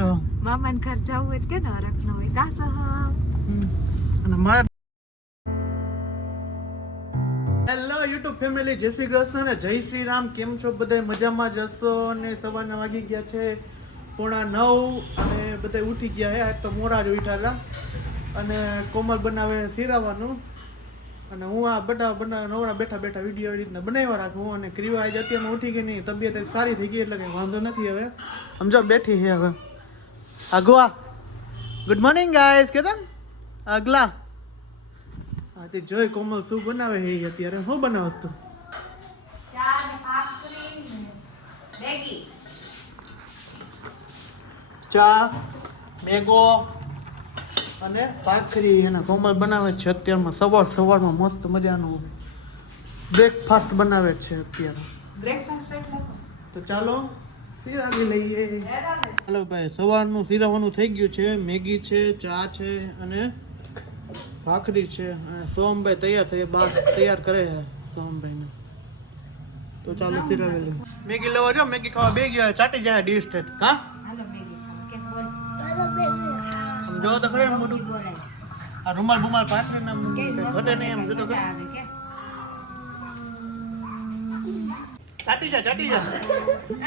મામાને ઘર જવું હોય કે ન રાખનો હોય કાસો અને મારા હેલો યુટ્યુબ ફેમિલી, જય શ્રી કૃષ્ણ ને જય શ્રી રામ. કેમ છો બધા? મજામાં જશો ને? સવારના વાગી ગયા છે 8:45 અને બધા ઉઠી ગયા હે. આજ તો મોરા જ ઉઠ્યા અને કોમલ બનાવે શીરાવાનું અને હું આ બધા નવરા બેઠા બેઠા વિડીયો રીતના બનાવ્યા રાખું. અને ક્રિવા આજે અત્યારમાં ઉઠી ગઈ નહીં, તબિયત સારી થઈ ગઈ એટલે કંઈ વાંધો નથી. હવે સમજો બેઠી છે. હવે આગવા ગુડ મોર્નિંગ ગાઈસ કેતા આગલા હા તે જોઈ કોમલ શું બનાવે છે અત્યારે. શું બનાવસ તું? ચા ને ભાખરી ને મેગી. ચા મેગો અને ભાખરી એના કોમલ બનાવે છે અત્યારમાં. સવારમાં મસ્ત મજાનું બ્રેકફાસ્ટ બનાવે છે અત્યારે. બ્રેકફાસ્ટ એટલે તો ચાલો શીરાવી લઈએ. ચાલો ભાઈ, સવારનું શીરાવાનું થઈ ગયું છે. મેગી છે, ચા છે અને ભાખરી છે. અને સોમભાઈ તૈયાર થઈ બાસ તૈયાર કરે છે સોમભાઈને. તો ચાલો શીરાવી લઈએ. મેગી લેવા જો, મેગી ખાવા બે ગયા ચાટી જાય ડીશ સ્ટેટ. હા હાલો મેગી ખાવા કે બોલ સમજો તો ખરે મોટું આ રૂમાલ બુમાલ ભાખરી નામ ઘટે નહીં એમ જો તો ખરે. આવે કે ચાટી જા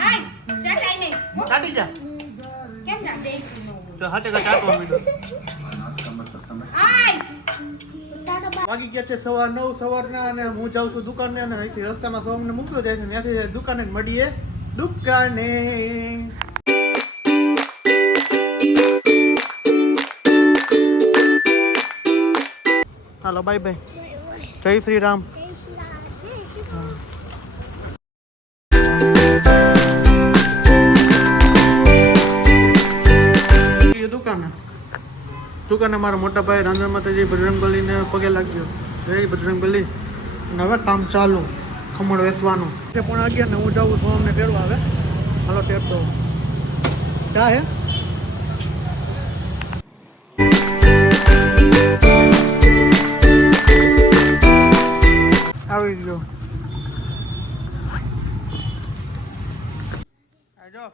આય ચટાઈ નહીં ચાટી જા. કેમ ના દેખું તો હાથે કા ચાટવા મીડો. આય વાગી ગયા છે 9:15 સવારના અને હું જાઉં છું દુકાને. અને અહીંથી રસ્તામાં સોમને મૂકતો જાય છે. ત્યાંથી દુકાને મળીએ દુકાને. હાલો બાય બાય. જય શ્રી રામ. દુકાને મારા મોટા ભાઈ રાંધણ માતાજી બજરંગબલીને પગે લાગ્યો. જય બજરંગબલી. અને હવે કામ ચાલુ ખમણ વેચવાનું. 11:30 ને હું જાઉં છું અમને ફેરવા. આવે હાલો ટેરતો ચા હે. આવી ગયો. આજો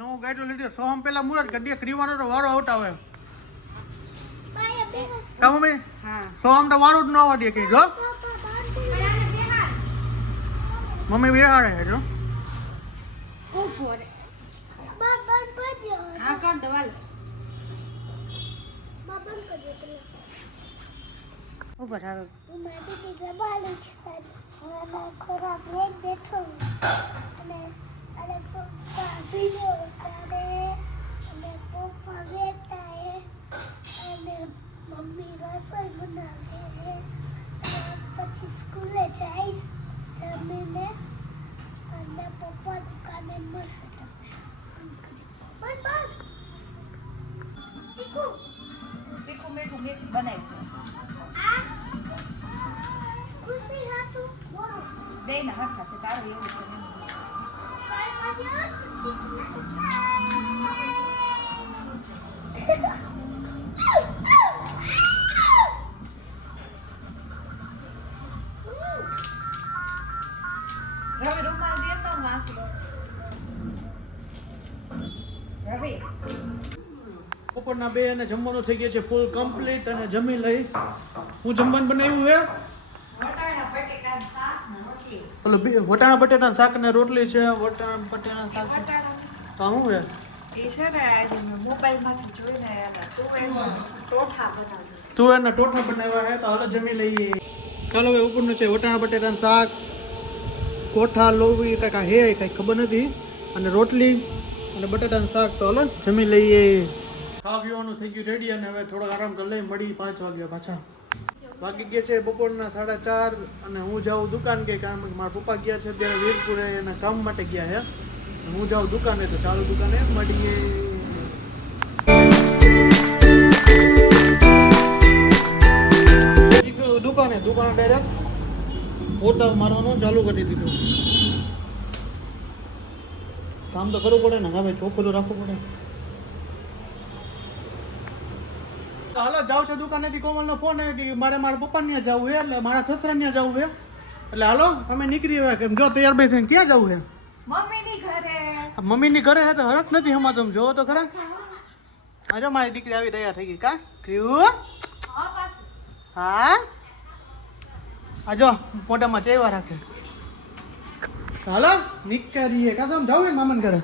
નો ગાડો લીધો. સોમ પેલા મુરત ગડીએ ખરીવાનો તો વારો આવતા હોય. કામ મે હા સોમ તો વારો જ ન આવવા દે કે જો મમ્મી બેહાડે છે જો. હા કર દવાલ ઉપર આવે મમ્મી રસોઈ બનાવે પછી સ્કૂલે જઈશ જમીને અને પપ્પા દુકાને મળશે તમને. બસ તીખું મીઠું મિક્સ બનાવી ખુશી હતું બોલો બે ના હરખા છે તારું એવું છે રવિ રૂમાલ દેતો વાંચલો રવિ બપોરના 2 અને જમવાનું થઈ ગયું છે ફૂલ કમ્પ્લીટ. અને જમી લઈ. હું જમવાનું બનાવ્યું છે વટાણા બટેકાનું શાક ને રોટલી. ઓલો વટાણા બટેટા શાક ને રોટલી છે. વટાણા બટેટા શાક છે. વટાણા તો શું છે? એ છે ને આજે મેં મોબાઈલમાંથી જોઈને તુવેરના ટોઠા બનાવ્યા. તુવેરના ટોઠા બનાવ્યા છે. તો હાલો જમી લઈએ. ચાલો હવે ઉપરનું છે વટાણા બટેટાનું શાક, કોઠા લોવી કાંઈક હે કાંઈ ખબર નથી, અને રોટલી અને બટાટાનું શાક. તો હાલો જમી લઈએ. ખાવા પીવાનું થઈ ગયું રેડી. અને હવે થોડોક આરામ કરી લઈ. મળી 5 વાગ્યા પાછા. વાગી ગયા છે બપોરના 4:30 અને હું જાઉં દુકાન કે કારણ કે મારા પપ્પા ગયા છે અત્યારે વીરપુરે એના કામ માટે ગયા છે. હું જાઉં દુકાને. તો ચાલુ દુકાને મળીએ. દુકાને ડાયરેક્ટ ફોટા મારવાનું ચાલુ કરી દીધું. કામ તો કરવું પડે ને. હા ભાઈ, ચોખ્ખું રાખવું પડે. હાલો જાઉં છે દુકાનેથી. કોમલનો ફોન આવ્યો કે મારે મારા પપ્પા ત્યાં જવું છે, એટલે મારા સસરા ત્યાં જવું છે. એટલે હાલો અમે નીકળી આવ્યા. કેમ જો તૈયાર ભાઈ થઈને ક્યાં જવું છે? મમ્મીની ઘરે મમ્મીની ઘરે હે તો હરખ નથી હમાતો, તમે જોવો તો ખરા. આજે મારી દીકરી આવી તૈયાર થઈ ગઈ કા ક્યુ? હા આ જો મોઢામાં ચેવા રાખે. હાલો નીકળીએ કા તમે જાવ ને મામાને ઘરે.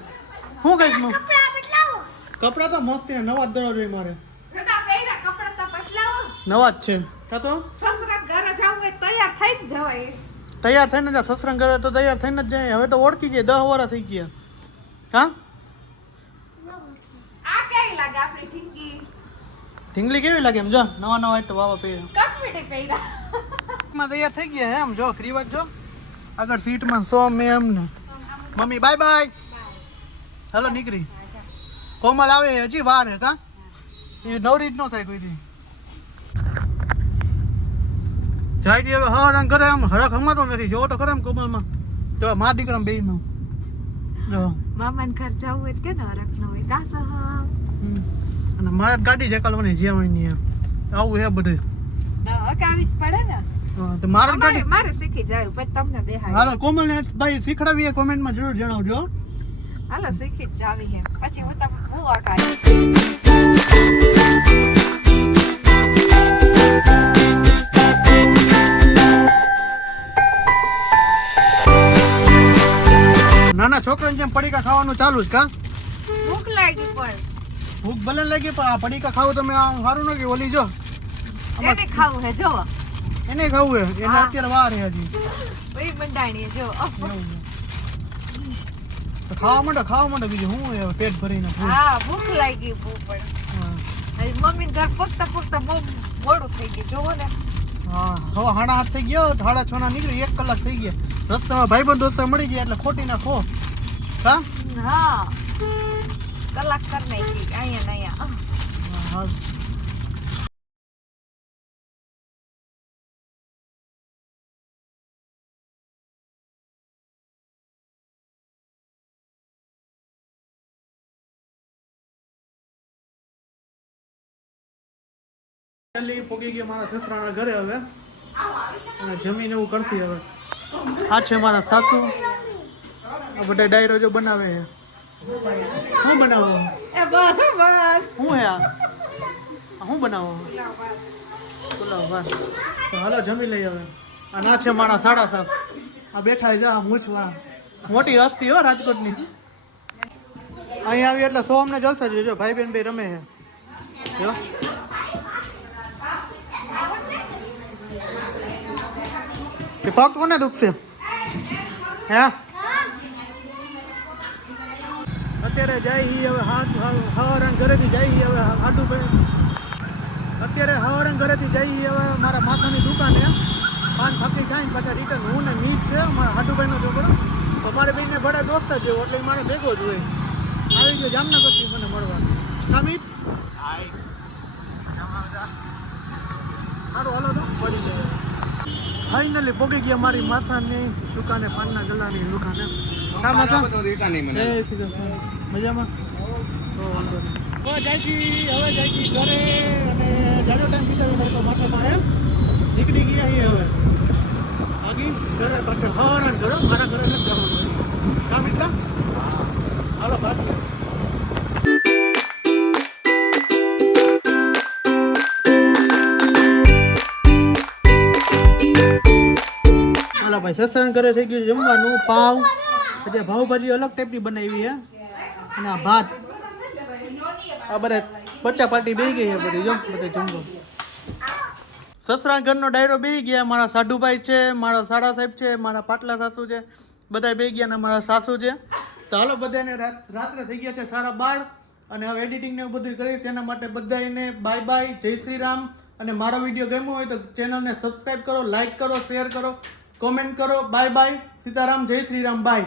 શું કઈક કપડા બદલાવો. કપડા તો મસ્ત છે, નવા જ દરરોજ હોય મારે. જૂના પહેર્યા કપડાં તો બદલાવો. નવા જ છે કા તો સસરા ઘરે જાવું હોય તૈયાર થઈને જવાય. તૈયાર થઈને જ સસરા ઘરે તો તૈયાર થઈને જ જાય. હવે તો ઓળખી જાય, 10 વર્ષ થઈ ગયા. હા આ કેવી લાગે આપણી ઠીંગી? ઢીંગલી કેવી લાગે એમ જો, નવા નવા તો વાવા પહેર્યા. કટફીટી પહેર્યા. માં તૈયાર થઈ ગયા હે એમ જો, ક્રીવત જો આગળ સીટમાં સો મે એમને. Mummy bye bye. હાલો નીકળી. કોમલ આવે હજી વાર હે કા, એ નવરી જ ન થાય કોઈ દી. જાય દી હવે હા રંગ કરે, આમ હરખ હમાતો નથી. જોવો તો ખરા આમ કોમલમાં જો મા દીકરા બેયમાં જો. મામાને ઘર જાવું હોય તો કે હરખ ન હોય કા સહ. અને મારે ગાડી જકાલવાની જ્યાં નહીં એમ આવું હે બધું. હકાવી જ પડે ને. હા તો મારે ગાડી મારે શીખી જાય પછી તમને બેહાય. હાલો કોમલને ભાઈ શીખડાવીએ, કોમેન્ટમાં જરૂર જણાવજો. હાલો શીખી જ જાવી હે પછી હું તમને હું હકાવી. નાના છોકરાને જેમ પડીકા ખાવાનું ચાલુ જ કા. ભૂખ લાગી પણ ભૂખ ભલે લાગી પણ આ પડીકા ખાવ તમે સારું ન કે ઓલી જો એને ખાવું હે જો. એને ખાવું હે, એને હા. અત્યારે વાર હે હજી. ઓય મંડાણી જો. એવું છે. તો ખાવા માંડો બીજું હું હે, પેટ ભરીને ફૂલ. હા ભૂખ લાગી બહુ પણ. હા. હવે મમ્મી ઘર પગતા પગતા બહુ મોડું થઈ ગયું જોવો ને. હા હવે 7:30 થઈ ગયો, 6:30 ના નીકળી, 1 કલાક થઈ ગયા. રસ્તામાં ભાઈબંધ દોસ્તો મળી ગયા એટલે ખોટી ના ખો કા. હા કલાક કર નાખી અહીંયા ને અહીંયા. હા પોગી ગયા મારા સસરાના ઘરે હવે, અને જમીન એવું કરશી હવે. આ છે મારા સાસુ, આ બધા ડાયરો જો બનાવે છે. શું બનાવો? એ બસ બસ. શું હે આ શું બનાવો? પુલાવ ભાત. તો હાલો જમી લઈ હવે. અને આ છે મારા સાડા સાહેબ, આ બેઠા છે આ મૂછવાળા, મોટી હસ્તી હો રાજકોટની. અહીંયા આવી એટલે સો અમને જલસા જોજો, ભાઈ બેન બે રમે છે જો. કે પગ કોને દુખશે હે? અત્યારે જાય હવે હવારણ ઘરેથી જાય હવે હાડુભાઈ. અત્યારે હવારણ ઘરેથી જાય હવે મારા માથાની દુકાને. પાન થાકી જાય પાછા રિટર્ન. હું ને મીત છે મારા હાડુભાઈનો છોકરો, તો મારે બેનને બડા દોસ્ત જ જેવો એટલે મારે ભેગો જ હોય. આવી ગયો જામનગરથી મને મળવા. હા મીત સારું હાલો તો પડી જાય. ફાઇનલી પોગી ગયા મારી માથાની દુકાને, પાનના ગલાની દુકાને. કા માથા એ સીધા મજામાં તો વાંધો નહીં. હવે જાય ઘરે, અને જાડો ટાઈમ બીતા તો માથા મારે નીકળી ગયા છીએ હવે આગી ઘરે પાછળ હવારણ ઘરો. મારા ઘરે નથી જવાનું. કા મિત્ર હાલો પાછળ. ભાઈ સસરણ કરે થઈ ગયું જમવાનું. પાવ પછી ભાવભાજી અલગ ટાઈપની બનાવી છે, અને આ ભાત. આ બધા પચા પાર્ટી બેસી ગઈ છે બધી જો, બધે જમવા. સસરા ઘરનો ડાયરો બેસી ગયા. મારા સાઢુભાઈ છે, મારા સાડા સાહેબ છે, મારા પાટલા સાસુ છે, બધા બેસી ગયા, અને મારા સાસુ છે. તો હાલો બધાને રાત્રે થઈ ગયા છે 12:30, અને હવે એડિટિંગ ને એવું બધું કરીશ. એના માટે બધાને બાય બાય, જય શ્રી રામ. અને મારો વિડીયો ગમ્યો હોય તો ચેનલને સબસ્ક્રાઈબ કરો, લાઈક કરો, શેર કરો, કોમેન્ટ કરો. બાય બાય, સીતારામ, જય શ્રી રામ, બાય.